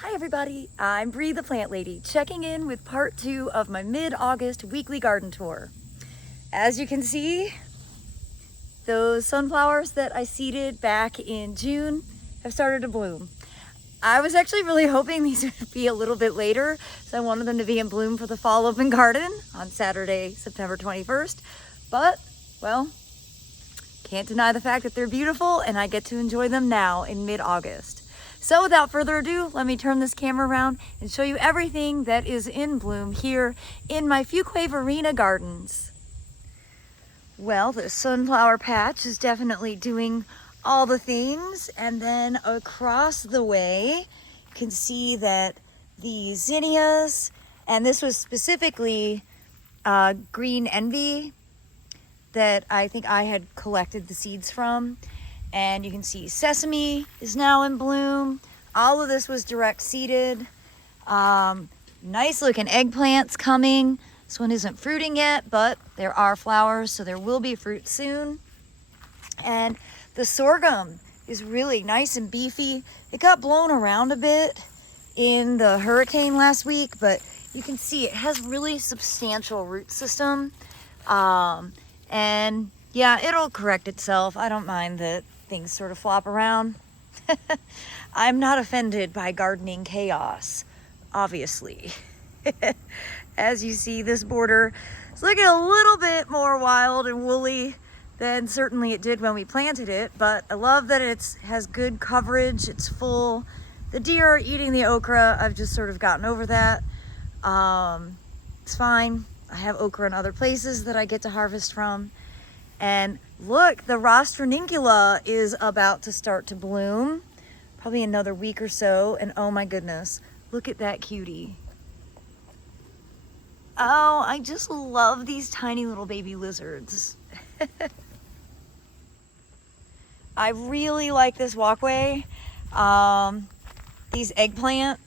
Hi everybody, I'm Bree the Plant Lady, checking in with part 2 of my mid-August weekly garden tour. As you can see, those sunflowers that I seeded back in June have started to bloom. I was actually really hoping these would be a little bit later, so I wanted them to be in bloom for the fall open garden on Saturday, September 21st. But, well, can't deny the fact that they're beautiful and I get to enjoy them now in mid-August. So without further ado, let me turn this camera around and show you everything that is in bloom here in my Fuquay-Varina gardens. Well, the sunflower patch is definitely doing all the things, and then across the way you can see that the zinnias, and this was specifically green envy that I think I had collected the seeds from. And you can see sesame is now in bloom. All of this was direct seeded. Nice looking eggplants coming. This one isn't fruiting yet, but there are flowers, so there will be fruit soon. And the sorghum is really nice and beefy. It got blown around a bit in the hurricane last week, but you can see it has really substantial root system. And yeah, it'll correct itself. I don't mind that things sort of flop around. I'm not offended by gardening chaos, obviously. As you see, this border is looking a little bit more wild and woolly than certainly it did when we planted it, but I love that it has good coverage. It's full. The deer are eating the okra. I've just sort of gotten over that. It's fine. I have okra in other places that I get to harvest from. And look, the Rostronicula is about to start to bloom, probably another week or so. And oh my goodness, look at that cutie. Oh, I just love these tiny little baby lizards. I really like this walkway. These eggplant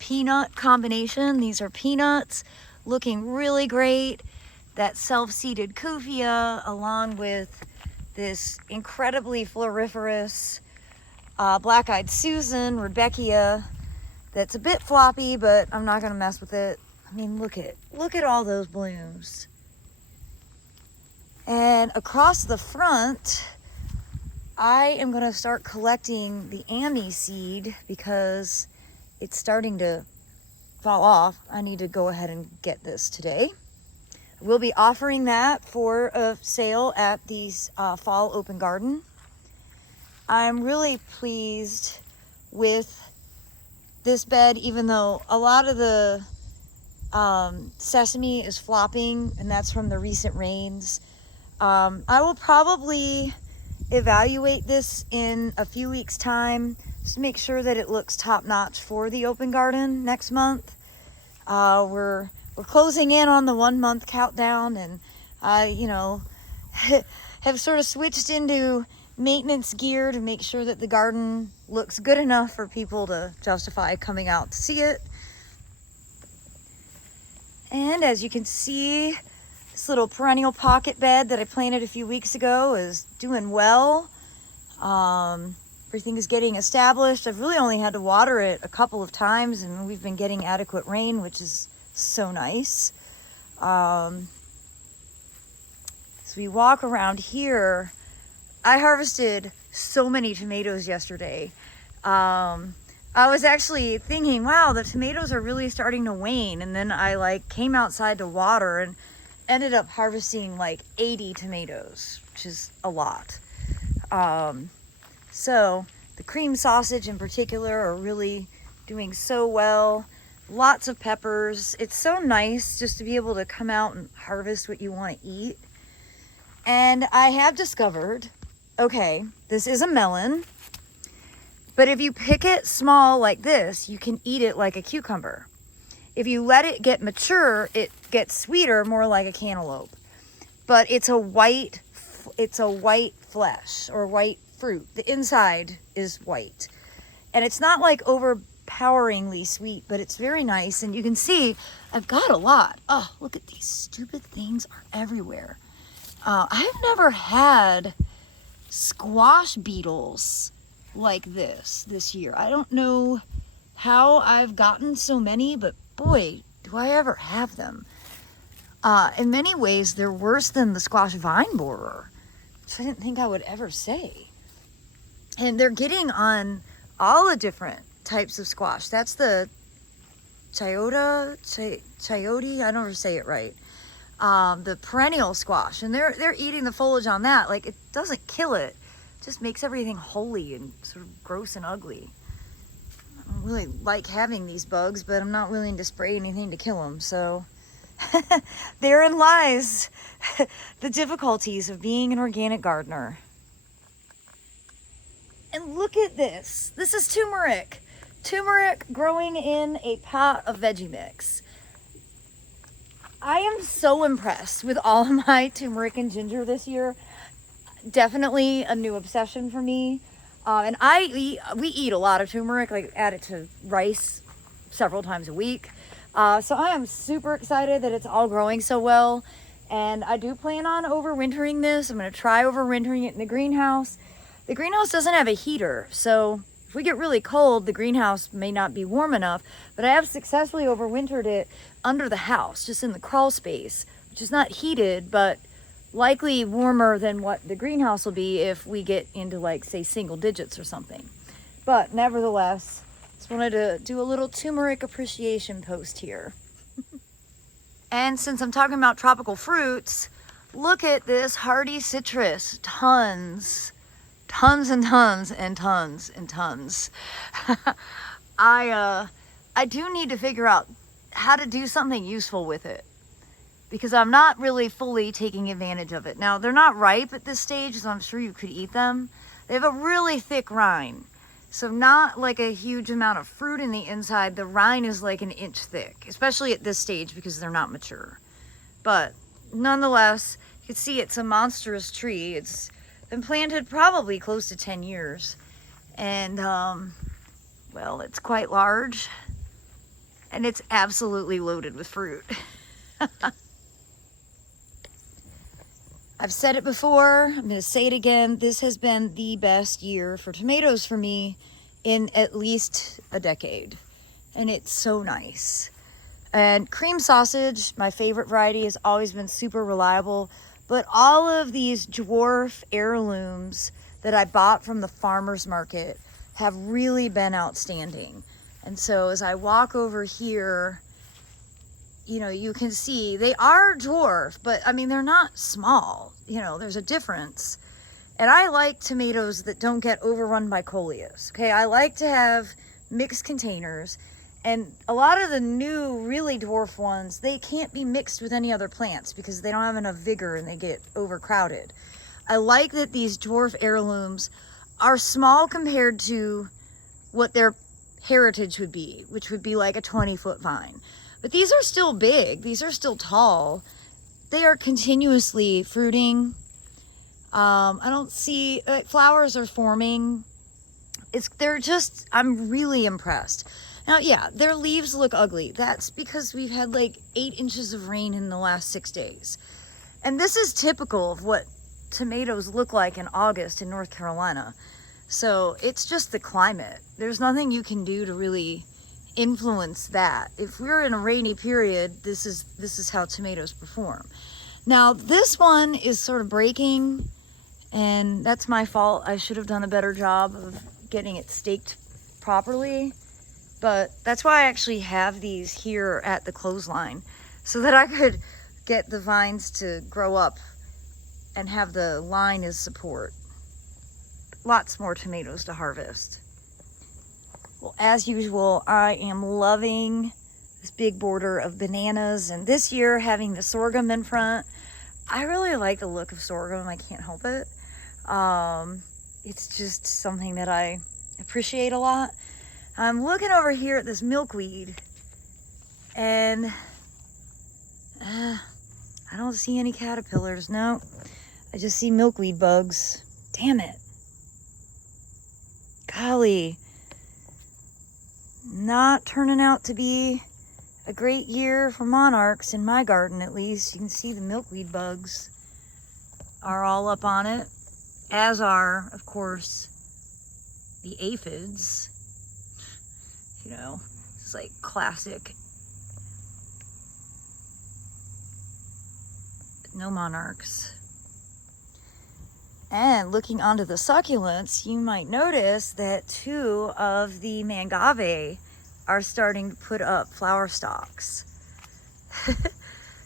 peanut combination. These are peanuts looking really great. That self-seeded Kufia along with this incredibly floriferous black-eyed Susan, Rebecca, that's a bit floppy, but I'm not gonna mess with it. I mean, look at all those blooms. And across the front, I am gonna start collecting the Ami seed because it's starting to fall off. I need to go ahead and get this today. We'll be offering that for a sale at the fall open garden. I'm really pleased with this bed, even though a lot of the sesame is flopping, and that's from the recent rains. I will probably evaluate this in a few weeks' time, just to make sure that it looks top-notch for the open garden next month. We're closing in on the 1 month countdown, and I, have sort of switched into maintenance gear to make sure that the garden looks good enough for people to justify coming out to see it. And as you can see, this little perennial pocket bed that I planted a few weeks ago is doing well. Everything is getting established. I've really only had to water it a couple of times, and we've been getting adequate rain, which is so nice. As we walk around here, I harvested so many tomatoes yesterday. I was actually thinking, wow, the tomatoes are really starting to wane, and then I came outside to water and ended up harvesting 80 tomatoes, which is a lot. So the cream sausage in particular are really doing so well. Lots of peppers. It's so nice just to be able to come out and harvest what you want to eat. And I have discovered, okay, this is a melon, but if you pick it small like this, you can eat it like a cucumber. If you let it get mature, it gets sweeter, more like a cantaloupe. But it's a white flesh or white fruit. The inside is white. And it's not overpoweringly sweet, but it's very nice. And you can see I've got a lot. Oh, look at these stupid things are everywhere. I've never had squash beetles like this year. I don't know how I've gotten so many, but boy, do I ever have them. In many ways, they're worse than the squash vine borer, which I didn't think I would ever say. And they're getting on all the different types of squash. That's the chayote, I never say it right. The perennial squash, and they're eating the foliage on that. Like, it doesn't kill it, just makes everything holey and sort of gross and ugly. I don't really like having these bugs, but I'm not willing to spray anything to kill them, so therein lies the difficulties of being an organic gardener. And look at this. This is turmeric. Turmeric growing in a pot of veggie mix. I am so impressed with all of my turmeric and ginger this year. Definitely a new obsession for me. And we eat a lot of turmeric, like add it to rice several times a week. So I am super excited that it's all growing so well. And I do plan on overwintering this. I'm going to try overwintering it in the greenhouse. The greenhouse doesn't have a heater, so if we get really cold, the greenhouse may not be warm enough, but I have successfully overwintered it under the house, just in the crawl space, which is not heated, but likely warmer than what the greenhouse will be if we get into, like, say, single digits or something. But nevertheless, just wanted to do a little turmeric appreciation post here. And since I'm talking about tropical fruits, look at this hardy citrus. Tons and tons and tons and tons. I do need to figure out how to do something useful with it, because I'm not really fully taking advantage of it. Now, they're not ripe at this stage, so I'm sure you could eat them. They have a really thick rind, so not like a huge amount of fruit in the inside. The rind is like an inch thick, especially at this stage because they're not mature. But nonetheless, you can see it's a monstrous tree. It's been planted probably close to 10 years. And, well, it's quite large. And it's absolutely loaded with fruit. I've said it before, I'm going to say it again. This has been the best year for tomatoes for me in at least a decade. And it's so nice. And cream sausage, my favorite variety, has always been super reliable. But all of these dwarf heirlooms that I bought from the farmer's market have really been outstanding. And so as I walk over here, you know, you can see they are dwarf, but I mean, they're not small. You know, there's a difference. And I like tomatoes that don't get overrun by coleus. Okay, I like to have mixed containers. And a lot of the new really dwarf ones, they can't be mixed with any other plants because they don't have enough vigor and they get overcrowded. I like that these dwarf heirlooms are small compared to what their heritage would be, which would be like a 20-foot vine. But these are still big. These are still tall. They are continuously fruiting. I don't see, flowers are forming. I'm really impressed. Now, yeah, their leaves look ugly. That's because we've had like 8 inches of rain in the last 6 days. And this is typical of what tomatoes look like in August in North Carolina. So it's just the climate. There's nothing you can do to really influence that. If we're in a rainy period, this is how tomatoes perform. Now, this one is sort of breaking, and that's my fault. I should have done a better job of getting it staked properly. But that's why I actually have these here at the clothesline, so that I could get the vines to grow up and have the line as support. Lots more tomatoes to harvest. Well, as usual, I am loving this big border of bananas, and this year having the sorghum in front. I really like the look of sorghum. I can't help it. It's just something that I appreciate a lot. I'm looking over here at this milkweed, and I don't see any caterpillars. No, I just see milkweed bugs. Damn it. Golly. Not turning out to be a great year for monarchs in my garden, at least. You can see the milkweed bugs are all up on it, as are, of course, the aphids. You know, it's like classic. No monarchs. And looking onto the succulents, you might notice that 2 of the mangave are starting to put up flower stalks.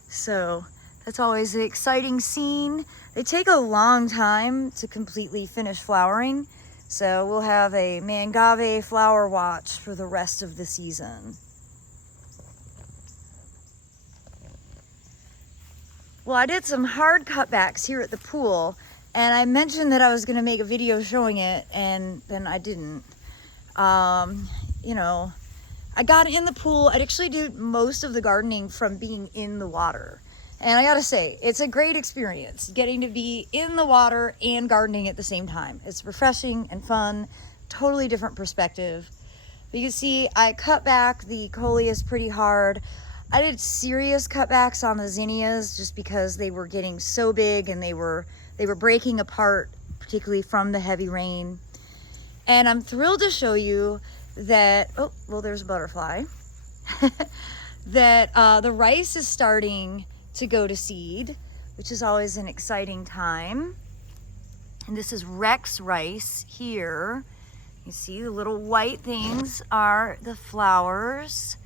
So that's always an exciting scene. They take a long time to completely finish flowering. So we'll have a mangave flower watch for the rest of the season. Well, I did some hard cutbacks here at the pool, and I mentioned that I was going to make a video showing it, and then I didn't. You know, I got in the pool. I'd actually do most of the gardening from being in the water. And I gotta say, it's a great experience getting to be in the water and gardening at the same time. It's refreshing and fun, totally different perspective. But you can see I cut back the coleus pretty hard. I did serious cutbacks on the zinnias just because they were getting so big and they were breaking apart, particularly from the heavy rain. And I'm thrilled to show you that, oh, well, there's a butterfly, that the rice is starting to go to seed, which is always an exciting time. And this is Rex rice here. You see the little white things are the flowers.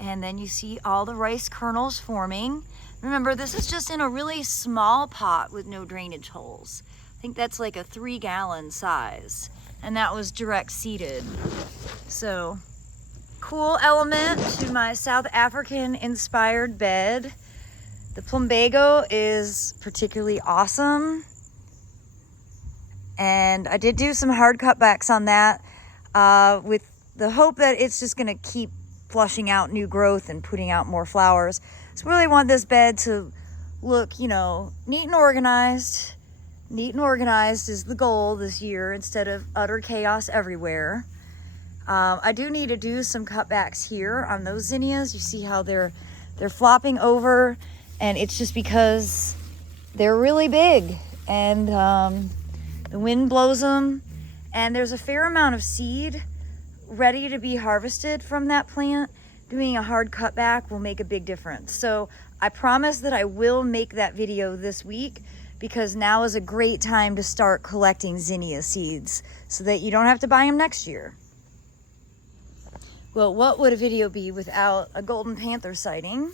And then you see all the rice kernels forming. Remember, this is just in a really small pot with no drainage holes. I think that's like a 3-gallon size. And that was direct seeded. So, cool element to my South African inspired bed. The plumbago is particularly awesome. And I did do some hard cutbacks on that with the hope that it's just gonna keep flushing out new growth and putting out more flowers. So really want this bed to look, you know, neat and organized. Neat and organized is the goal this year instead of utter chaos everywhere. I do need to do some cutbacks here on those zinnias. You see how they're flopping over, and it's just because they're really big and the wind blows them, and there's a fair amount of seed ready to be harvested from that plant. Doing a hard cutback will make a big difference. So I promise that I will make that video this week, because now is a great time to start collecting zinnia seeds so that you don't have to buy them next year. Well, what would a video be without a golden panther sighting?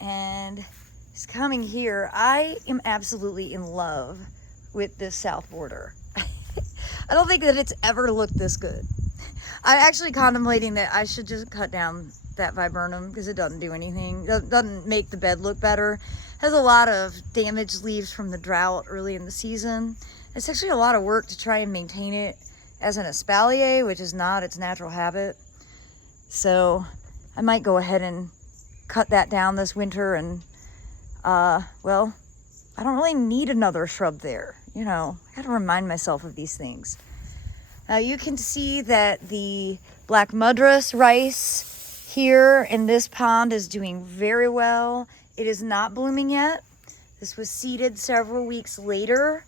And it's coming here. I am absolutely in love with this south border. I don't think that it's ever looked this good. I'm actually contemplating that I should just cut down that viburnum because it doesn't do anything. It doesn't make the bed look better. It has a lot of damaged leaves from the drought early in the season. It's actually a lot of work to try and maintain it as an espalier, which is not its natural habit. So I might go ahead and cut that down this winter, and well, I don't really need another shrub there. You know, I gotta remind myself of these things. Now you can see that the black madras rice here in this pond is doing very well. It is not blooming yet. This was seeded several weeks later.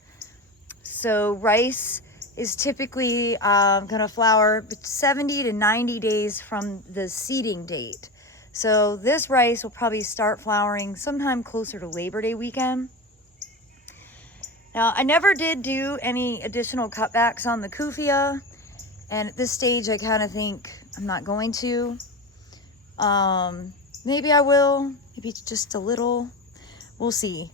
So rice is typically gonna flower 70 to 90 days from the seeding date. So this rice will probably start flowering sometime closer to Labor Day weekend. Now, I never did do any additional cutbacks on the Kufia, and at this stage, I kind of think I'm not going to. Maybe I will, maybe just a little. We'll see.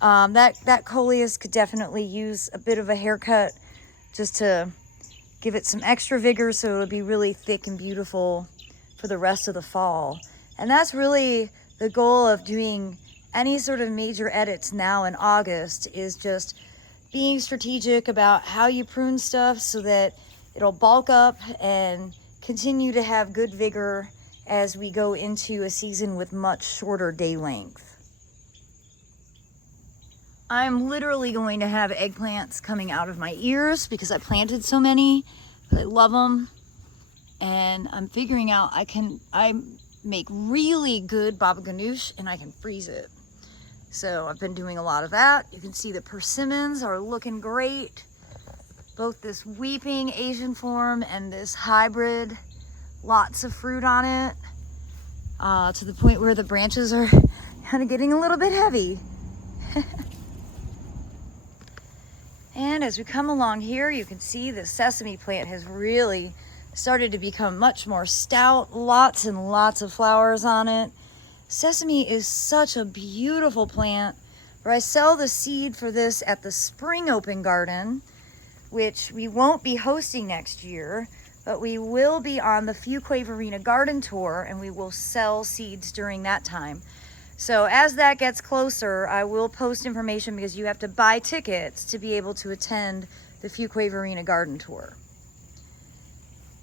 That coleus could definitely use a bit of a haircut just to give it some extra vigor so it would be really thick and beautiful for the rest of the fall. And that's really the goal of doing any sort of major edits now in August, is just being strategic about how you prune stuff so that it'll bulk up and continue to have good vigor as we go into a season with much shorter day length. I'm literally going to have eggplants coming out of my ears because I planted so many. I love them. And I'm figuring out I make really good baba ganoush and I can freeze it. So I've been doing a lot of that. You can see the persimmons are looking great. both this weeping Asian form and this hybrid. Lots of fruit on it, to the point where the branches are kind of getting a little bit heavy. And as we come along here, you can see the sesame plant has really started to become much more stout. Lots and lots of flowers on it. Sesame is such a beautiful plant. I sell the seed for this at the Spring Open Garden, which we won't be hosting next year, but we will be on the Fuquay-Varina Garden Tour, and we will sell seeds during that time. So as that gets closer, I will post information because you have to buy tickets to be able to attend the Fuquay-Varina Garden Tour.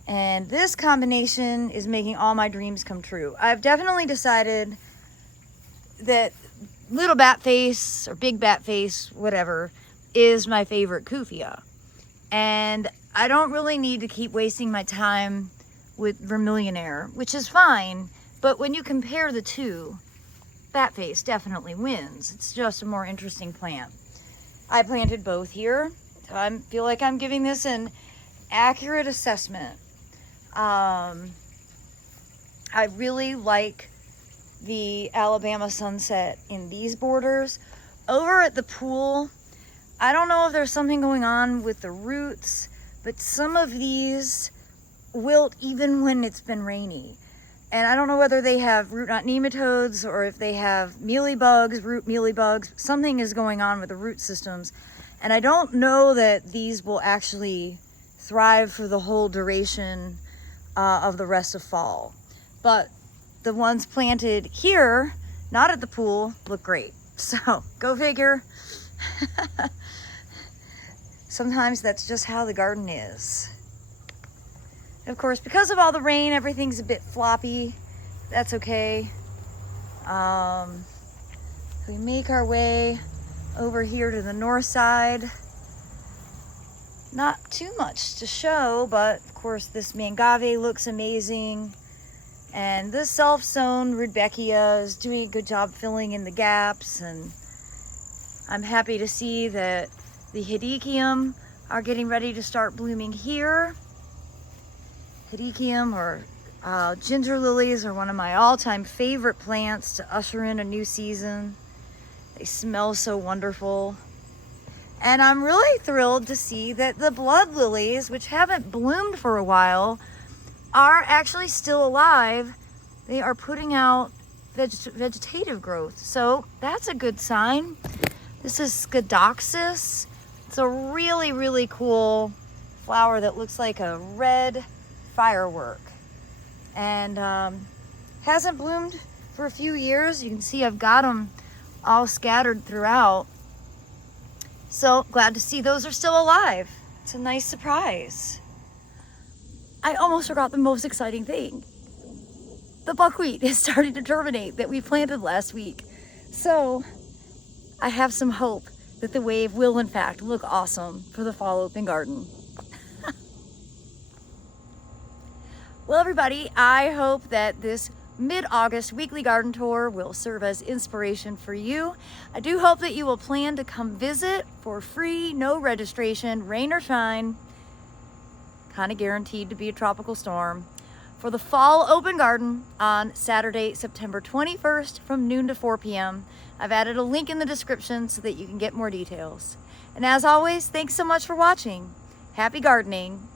And this combination is making all my dreams come true. I've definitely decided that little bat face or big bat face, whatever, is my favorite Kufia. And I don't really need to keep wasting my time with Vermillionaire, which is fine, but when you compare the two, Batface definitely wins. It's just a more interesting plant. I planted both here. I feel like I'm giving this an accurate assessment. I really like the Alabama Sunset in these borders. Over at the pool, I don't know if there's something going on with the roots, but some of these wilt even when it's been rainy. And I don't know whether they have root knot nematodes or if they have mealybugs, root mealybugs. Something is going on with the root systems. And I don't know that these will actually thrive for the whole duration of the rest of fall. But the ones planted here, not at the pool, look great. So go figure. Sometimes that's just how the garden is. Of course, because of all the rain, everything's a bit floppy. That's okay. We make our way over here to the north side. Not too much to show, but of course this mangave looks amazing. And this self-sown Rudbeckia is doing a good job filling in the gaps. And I'm happy to see that the Hedychium are getting ready to start blooming here. Hedychium or ginger lilies are one of my all-time favorite plants to usher in a new season. They smell so wonderful. And I'm really thrilled to see that the blood lilies, which haven't bloomed for a while, are actually still alive. They are putting out vegetative growth. So that's a good sign. This is Scadoxis. It's a really, really cool flower that looks like a red firework. And hasn't bloomed for a few years. You can see I've got them all scattered throughout. So glad to see those are still alive. It's a nice surprise. I almost forgot the most exciting thing. The buckwheat is starting to germinate that we planted last week. So I have some hope that the wave will in fact look awesome for the fall open garden. Well, everybody, I hope that this mid-August weekly garden tour will serve as inspiration for you. I do hope that you will plan to come visit for free, no registration, rain or shine, kind of guaranteed to be a tropical storm, for the fall open garden on Saturday, September 21st from noon to 4 p.m. I've added a link in the description so that you can get more details. And as always, thanks so much for watching. Happy gardening.